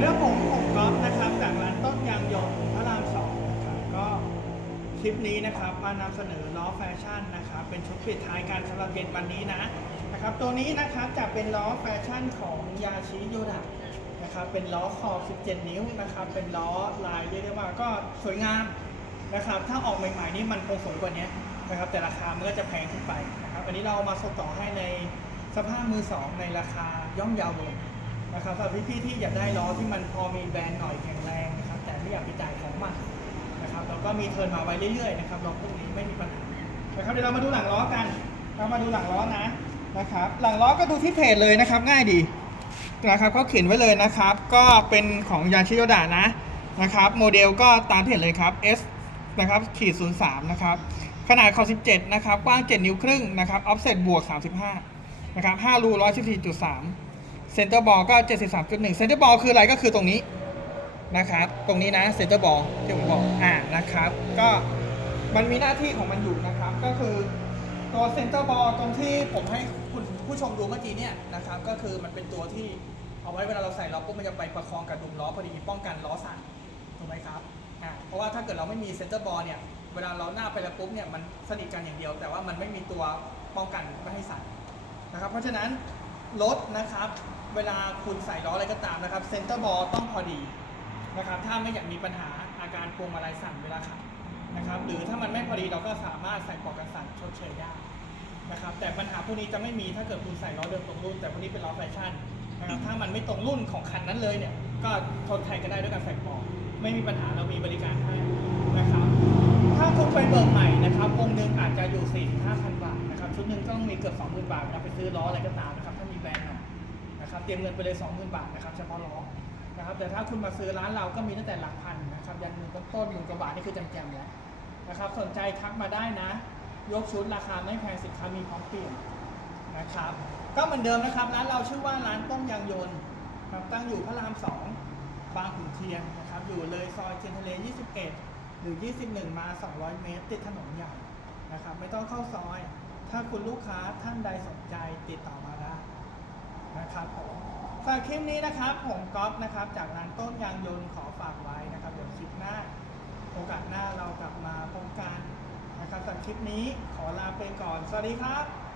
เรื่องผมผมก๊อฟนะครับจากร้านต้นยางหยนต์พระรามสองนะครับก็คลิปนี้นะครับมานำเสนอล้อแฟชั่นนะครับเป็นชุดปิดท้ายการสำหรับเย็นวันนี้นะนะครับตัวนี้นะครับจะเป็นล้อแฟชั่นของยาชิโยดะนะครับเป็นล้อขอบ 17 นิ้วนะครับเป็นล้อลายเรียกได้ว่าก็สวยงามนะครับถ้าออกใหม่ๆนี่มันคงสวยกว่านี้นะครับแต่ราคามันก็จะแพงขึ้นไปนะครับอันนี้เราเอามาส่งต่อให้ในสภาพมือสองในราคาย่อมเยาวลง นะครับสำหรับพี่ๆที่อยากได้ล้อที่มันพอมีแบรนด์หน่อยแข็งแรงนะครับ แต่ไม่อยากไปจ่ายของมันนะครับแล้วก็มีเทิร์นมาไว้เรื่อยๆนะครับล้อพวกนี้ไม่มีปัญหานะครับเดี๋ยวเรามาดูหลังล้อกัน เรามาดูหลังล้อนะนะครับ หลังล้อก็ดูที่เพจเลยนะครับ ง่ายดีนะครับก็เขียนไว้เลยนะครับ ก็เป็นของยาชิโยดะนะนะครับโมเดลก็ตามที่เห็นเลยครับ S นะครับขีด03นะครับขนาดคอ17นะครับกว้าง 7 นิ้วครึ่งนะครับออฟเซตบวก 35นะครับ5รู114.3 เซนเตอร์บอลก็ 73.1เซนเตอร์บอลคืออะไรก็คือตรงนี้นะครับ ตรงนี้นะเซนเตอร์บอลที่ผมบอกอ่านะครับ ก็มันมีหน้าที่ของมันอยู่นะครับ ก็คือตัวเซนเตอร์บอลตรงที่ผมให้คุณผู้ชมดูเมื่อกี้เนี่ยนะครับ ก็คือมันเป็นตัวที่เอาไว้เวลาเราใส่ล้อปุ๊บมันจะไปประคองกับดุมล้อพอดีป้องกันล้อสั่นถูกไหมครับอ่าเพราะว่าถ้าเกิดเราไม่มีเซนเตอร์บอลเนี่ยเวลาเราหน้าไปแล้วปุ๊บเนี่ยมันสนิทกันอย่างเดียว แต่ว่ามันไม่มีตัวป้องกันไม่ให้สั่นนะครับ เพราะฉะนั้น รถนะครับ เวลาคุณใส่ล้ออะไรก็ตามนะครับเซนเตอร์บอลต้องพอดีนะครับ ถ้าไม่อยากมีปัญหาอาการพวงมาลัยสั่นเวลาขับนะครับ หรือถ้ามันไม่พอดีเราก็สามารถใส่ปลอกกันสั่นชดเชยได้นะครับ แต่ปัญหาพวกนี้จะไม่มีถ้าเกิดคุณใส่ล้อเดิมตรงรุ่น แต่พวกนี้เป็นล้อแฟชั่นนะครับถ้ามันไม่ตรงรุ่นของคันนั้นเลยเนี่ย ก็ทดแทนกันได้ด้วยการใส่ปลอกไม่มีปัญหาเรามีบริการให้นะครับ ถ้าคุณไปเบิกใหม่นะครับวงหนึ่งอาจจะอยู่4 5 0 0 0 บาทนะครับ ชุดหนึ่งก็ต้องมีเกือบ 20,000 บาทเวลาไปซื้อล้ออะไรก็ตาม ตรียมเงินไปเลย 20,000 บาทนะครับเฉพาะล้อนะครับแต่ถ้าคุณมาซื้อร้านเราก็มีตั้งแต่หลักพันนะครับยันหมื่นต้นๆหมื่นกว่าบาทนี่คือจำๆแล้วนะครับสนใจทักมาได้นะ ยกชุดราคาไม่แพงสินค้ามีพร้อมเปลี่ยนนะครับก็เหมือนเดิมนะครับร้านเราชื่อว่าร้านต้มยางยนต์ครับตั้งอยู่พระรามสองบางขุนเทียนนะครับอยู่เลยซอยเทียนทะเล 21 หรือ 21 มา 200 เมตร ติดถนนใหญ่นะครับไม่ต้องเข้าซอย ถ้าคุณลูกค้าท่านใดสนใจติดต่อมาได้ นะครับผมฝากคลิปนี้นะครับ ผมก๊อฟนะครับ จากร้านต้นยางยนต์ขอฝากไว้นะครับ เดี๋ยวคลิปหน้า โอกาสหน้าเรากลับมาพบกันนะครับสำหรับคลิปนี้ขอลาไปก่อน สวัสดีครับ